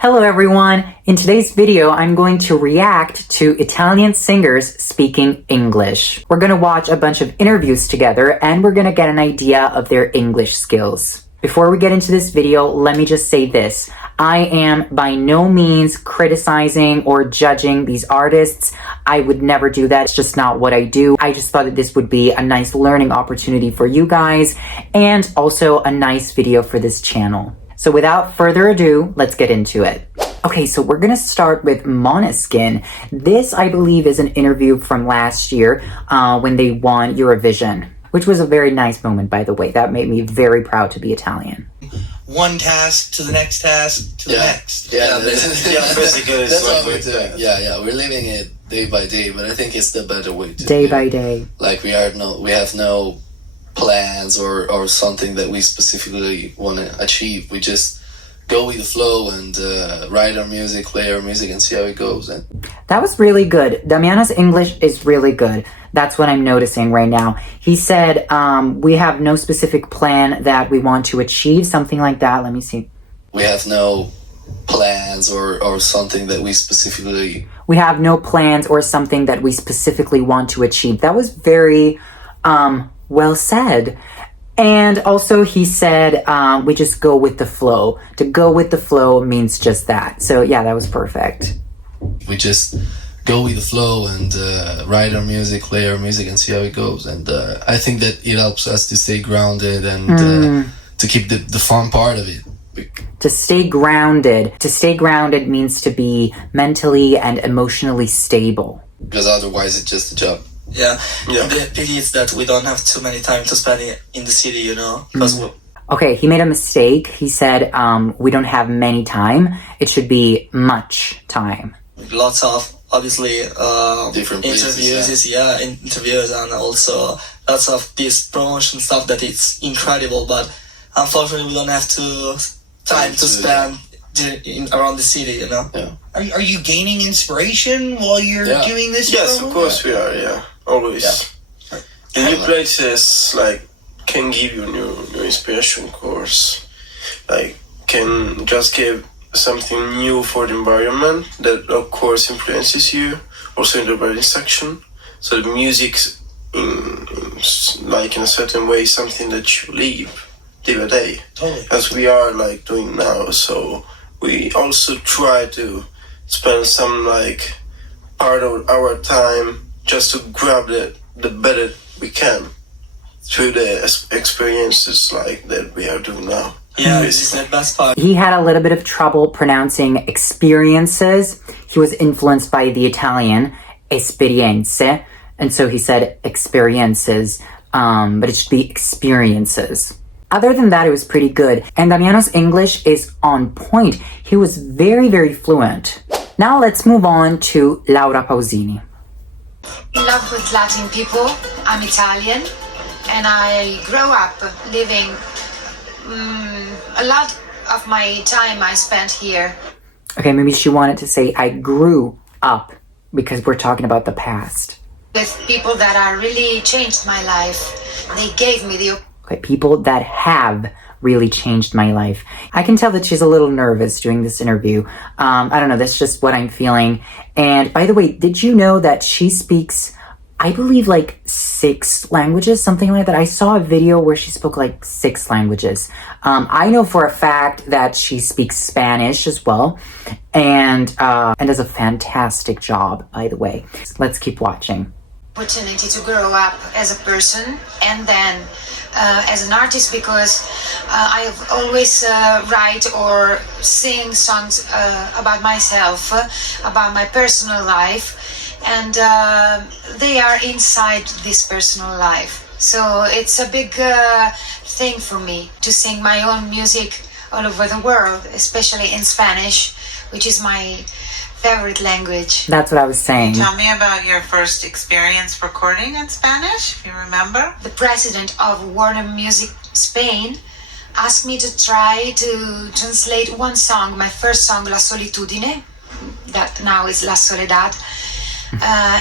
Hello everyone! In today's video, I'm going to react to Italian singers speaking English. We're going to watch a bunch of interviews together and we're going to get an idea of their English skills. Before we get into this video, let me just say this. I am by no means criticizing or judging these artists. I would never do that. It's just not what I do. I just thought that this would be a nice learning opportunity for you guys and also a nice video for this channel. So without further ado, let's get into it. Okay, so we're gonna start with Måneskin. This, I believe, is an interview from last year when they won Eurovision, which was a very nice moment, by the way. That made me very proud to be Italian. One task to the next task to the next. Yeah, basically. That's what we're doing. Yeah, we're living it day by day, but I think it's the better way to Day by day. Like we have no plans or something that we specifically want to achieve. We just go with the flow and write our music, play our music, and see how it goes. And that was really good. Damiano's English is really good. That's what I'm noticing right now. He said, we have no specific plan that we want to achieve, something like that. Let me see. We have no plans or something that we specifically... We have no plans or something that we specifically want to achieve. That was very well said. And also he said, we just go with the flow. To go with the flow means just that. So yeah, that was perfect. We just go with the flow and write our music, play our music, and see how it goes. And I think that it helps us to stay grounded and to keep the fun part of it. To stay grounded. To stay grounded means to be mentally and emotionally stable. Because otherwise it's just a job. Yeah. The pity is that we don't have too many time to spend in the city, you know? Because okay, he made a mistake. He said we don't have many time. It should be much time. Lots of, obviously, different interviews, interviews, and also lots of this promotion stuff that it's incredible, but unfortunately we don't have time to spend around the city, you know? Yeah. Are you gaining inspiration while you're doing this? Yes, of course we are, always. Yeah. The new places, like, can give you new inspiration, of course. Like, can just give something new for the environment that, of course, influences you, also in the writing section. So the music's, in a certain way, something that you live day by day. Totally. As we are, like, doing now, so we also try to spend some, like, part of our time just to grab the better we can through the experiences like that we are doing now. Yeah, this is the best part. He had a little bit of trouble pronouncing experiences. He was influenced by the Italian esperienze, and so he said experiences, but it should be experiences. Other than that, it was pretty good. And Damiano's English is on point. He was very, very fluent. Now let's move on to Laura Pausini. In love with Latin people. I'm Italian and I grew up living a lot of my time I spent here. Okay, maybe she wanted to say I grew up because we're talking about the past. With people that are really changed my life. They gave me the Okay, people that have really changed my life. I can tell that she's a little nervous doing this interview. I don't know, that's just what I'm feeling. And by the way, did you know that she speaks, I believe, like 6 languages, something like that? I saw a video where she spoke like 6 languages. I know for a fact that she speaks Spanish as well, and does a fantastic job, by the way. Let's keep watching. opportunity to grow up as a person and then as an artist, because I've always write or sing songs about myself, about my personal life, and they are inside this personal life. So it's a big thing for me to sing my own music all over the world, especially in Spanish, which is my favorite language. That's what I was saying. Tell me about your first experience recording in Spanish, if you remember. The president of Warner Music Spain asked me to try to translate one song, my first song, La Solitudine, that now is La Soledad,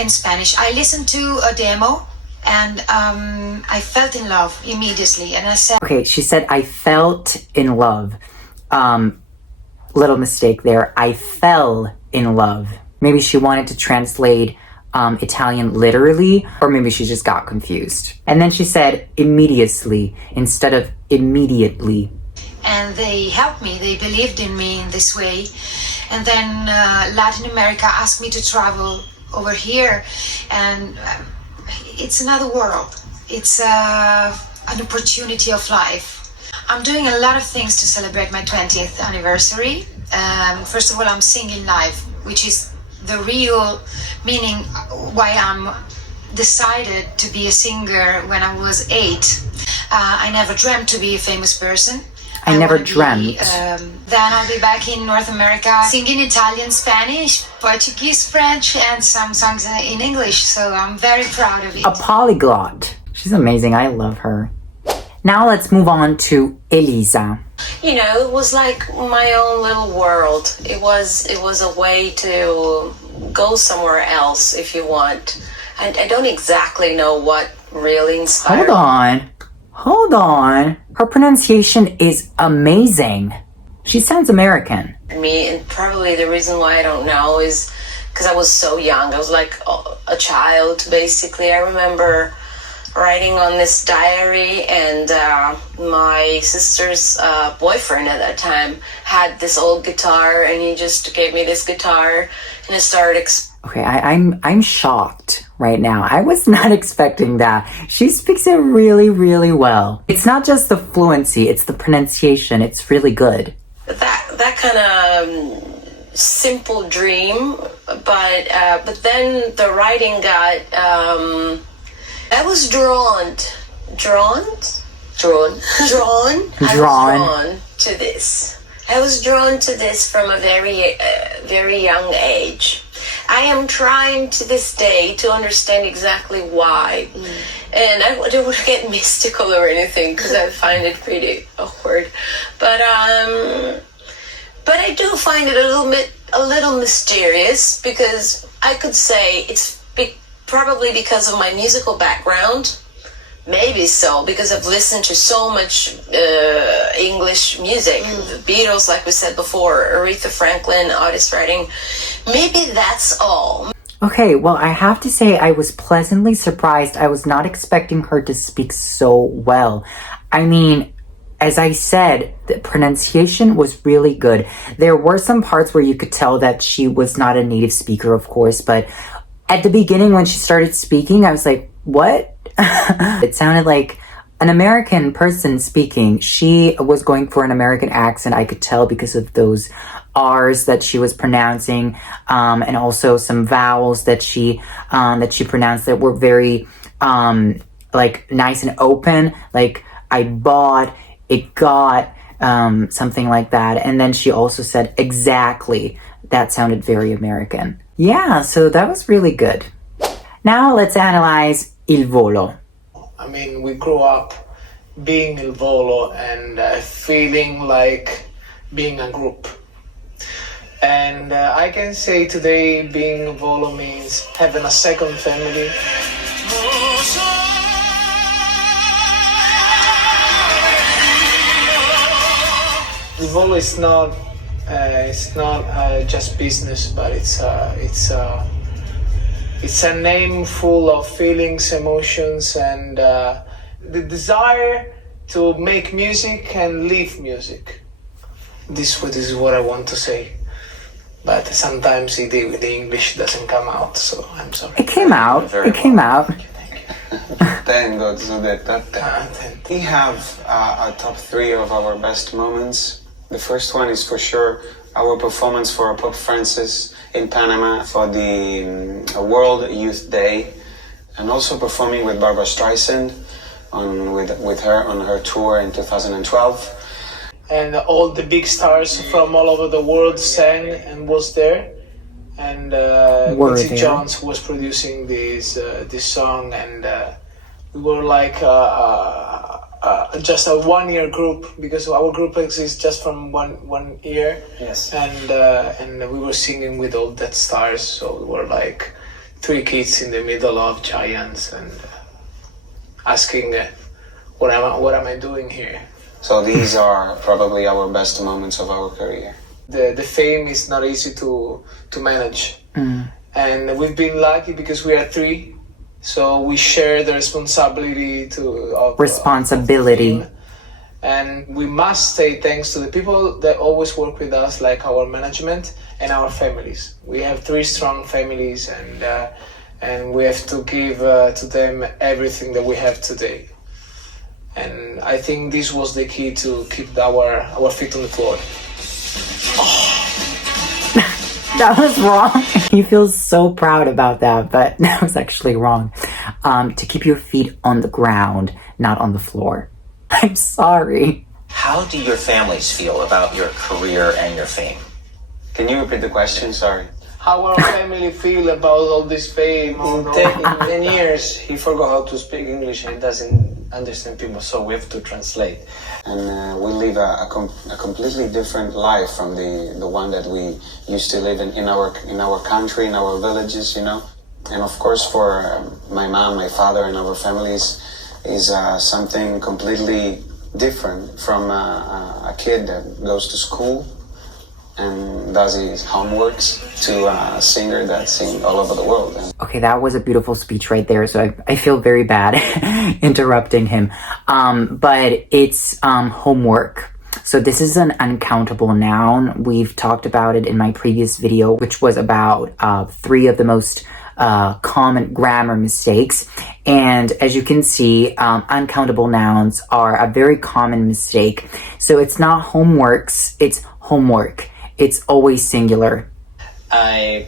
in Spanish. I listened to a demo and I felt in love immediately, and I said... Okay, she said, I felt in love. Little mistake there. I fell in love. Maybe she wanted to translate Italian literally, or maybe she just got confused. And then she said immediately instead of immediately. And they helped me, they believed in me in this way. And then Latin America asked me to travel over here, and it's another world. It's an opportunity of life. I'm doing a lot of things to celebrate my 20th anniversary. First of all, I'm singing live, which is the real meaning why I'm decided to be a singer when I was 8. I never dreamt to be a famous person. I never dreamt. Then I'll be back in North America singing Italian, Spanish, Portuguese, French, and some songs in English. So I'm very proud of it. A polyglot. She's amazing. I love her. Now let's move on to Elisa. You know, it was like my own little world. It was a way to go somewhere else if you want. I don't exactly know what really inspired. Hold on. Her pronunciation is amazing. She sounds American. Me, and probably the reason why I don't know is because I was so young. I was like a child, basically. I remember writing on this diary, and my sister's boyfriend at that time had this old guitar, and he just gave me this guitar, and it started Okay, I'm shocked right now. I was not expecting that. She speaks it really, really well. It's not just the fluency, it's the pronunciation. It's really good. that kind of simple dream, but then the writing got I was drawn to this. I was drawn to this from a very young age. I am trying to this day to understand exactly why. And I don't want to get mystical or anything because I find it pretty awkward. But I do find it a little mysterious, because I could say it's probably because of my musical background. Maybe so, because I've listened to so much English music. The Beatles, like we said before, Aretha Franklin, Otis Redding. Maybe that's all. Okay, well, I have to say I was pleasantly surprised. I was not expecting her to speak so well. I mean, as I said, the pronunciation was really good. There were some parts where you could tell that she was not a native speaker, of course, but at the beginning when she started speaking, I was like, what? It sounded like an American person speaking. She was going for an American accent, I could tell, because of those R's that she was pronouncing, and also some vowels that she pronounced that were very like nice and open, like I bought, it got, something like that. And then she also said exactly. That sounded very American. Yeah, so that was really good. Now let's analyze Il Volo. I mean, we grew up being Il Volo and feeling like being a group. And I can say today being Il Volo means having a second family. Il Volo is not just business, but it's a name full of feelings, emotions, and the desire to make music and live music. This is what I want to say. But sometimes the English doesn't come out, so I'm sorry. It came out. It came out. Tengo that we have a top 3 of our best moments. The first one is for sure our performance for Pope Francis in Panama for the World Youth Day, and also performing with Barbra Streisand with her on her tour in 2012. And all the big stars from all over the world sang and was there. And Quincy Jones was producing this song, and we were like just a 1-year group, because our group exists just from one year. Yes. And we were singing with all that stars, so we were like 3 kids in the middle of giants, and asking, what am I doing here? So these are probably our best moments of our career. The fame is not easy to manage. And we've been lucky because we are three, so we share the responsibility responsibility. And we must say thanks to the people that always work with us, like our management and our families. We have 3 strong families, and we have to give to them everything that we have today. And I think this was the key to keep our feet on the floor. That was wrong. He feels so proud about that, but that was actually wrong. To keep your feet on the ground, not on the floor. I'm sorry. How do your families feel about your career and your fame? Can you repeat the question? Sorry. How our family feel about all this fame? In 10 years, he forgot how to speak English and doesn't understand people, so we have to translate. And we live a completely different life from the one that we used to live in our country, in our villages, you know. And of course, for my mom, my father, and our families, is something completely different from a kid that goes to school and does his homeworks to a singer that sings all over the world. Okay, that was a beautiful speech right there, so I feel very bad interrupting him. But it's homework. So this is an uncountable noun. We've talked about it in my previous video, which was about 3 of the most common grammar mistakes. And as you can see, uncountable nouns are a very common mistake. So it's not homeworks, it's homework. It's always singular. I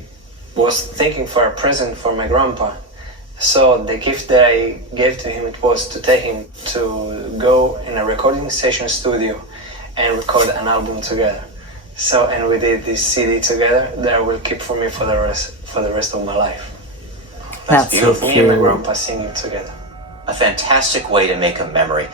was thinking for a present for my grandpa. So the gift that I gave to him, it was to take him to go in a recording session studio and record an album together. So, and we did this CD together that I will keep for me for the rest of my life. That's beautiful. Me and my grandpa singing together. A fantastic way to make a memory.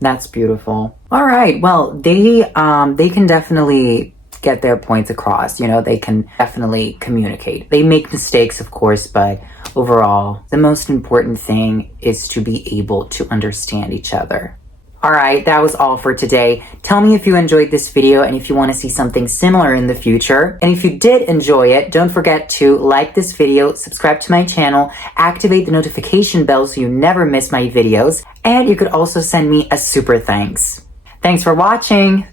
That's beautiful. All right. Well, they can definitely get their points across. You know, they can definitely communicate. They make mistakes, of course, but overall, the most important thing is to be able to understand each other. All right, that was all for today. Tell me if you enjoyed this video and if you want to see something similar in the future. And if you did enjoy it, don't forget to like this video, subscribe to my channel, activate the notification bell so you never miss my videos, and you could also send me a super thanks. Thanks for watching!